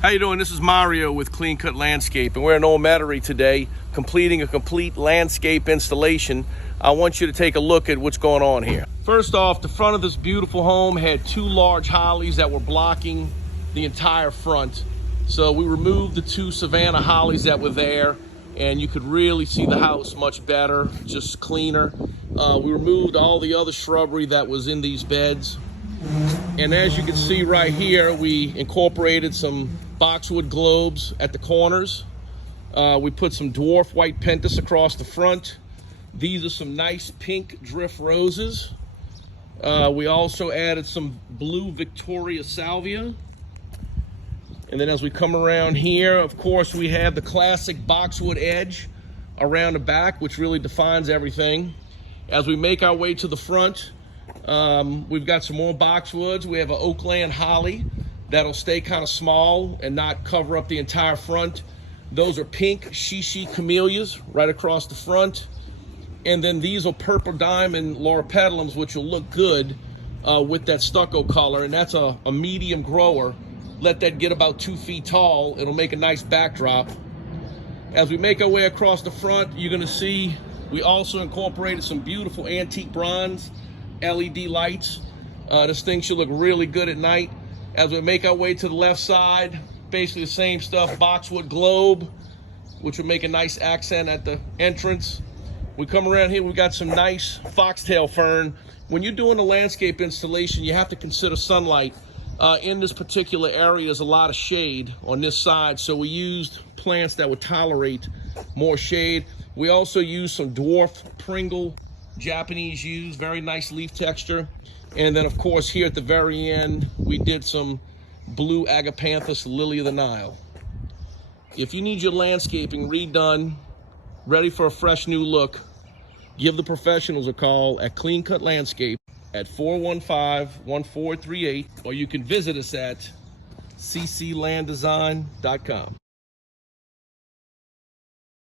How you doing? This is Mario with Clean Cut Landscape, and we're in Old Metairie today, completing a complete landscape installation. I want you to take a look at what's going on here. First off, the front of this beautiful home had two large hollies that were blocking the entire front. So we removed the two Savannah hollies that were there, and you could really see the house much better, just cleaner. We removed all the other shrubbery that was in these beds. And as you can see right here, we incorporated some boxwood globes at the corners. We put some dwarf white pentas across the front. These are some nice pink drift roses. We also added some blue Victoria salvia. And then as we come around here, of course, we have the classic boxwood edge around the back, which really defines everything. As we make our way to the front, we've got some more boxwoods. We have an Oakland holly that'll stay kind of small and not cover up the entire front. Those are pink shishi camellias right across the front. And then these are purple diamond loropetalums, which will look good with that stucco color. And that's a medium grower. Let that get about 2 feet tall. It'll make a nice backdrop. As we make our way across the front, you're gonna see we also incorporated some beautiful antique bronze LED lights. This thing should look really good at night. As we make our way to the left side, basically the same stuff, boxwood globe, which will make a nice accent at the entrance. We come around here, we've got some nice foxtail fern. When you're doing a landscape installation, you have to consider sunlight. In this particular area, there's a lot of shade on this side, so we used plants that would tolerate more shade. We also used some dwarf Pringle Japanese yews, very nice leaf texture. And then of course here at the very end, we did some blue agapanthus lily of the Nile. If you need your landscaping redone, ready for a fresh new look, give the professionals a call at Clean Cut Landscape at 415-1438, or you can visit us at cclanddesign.com.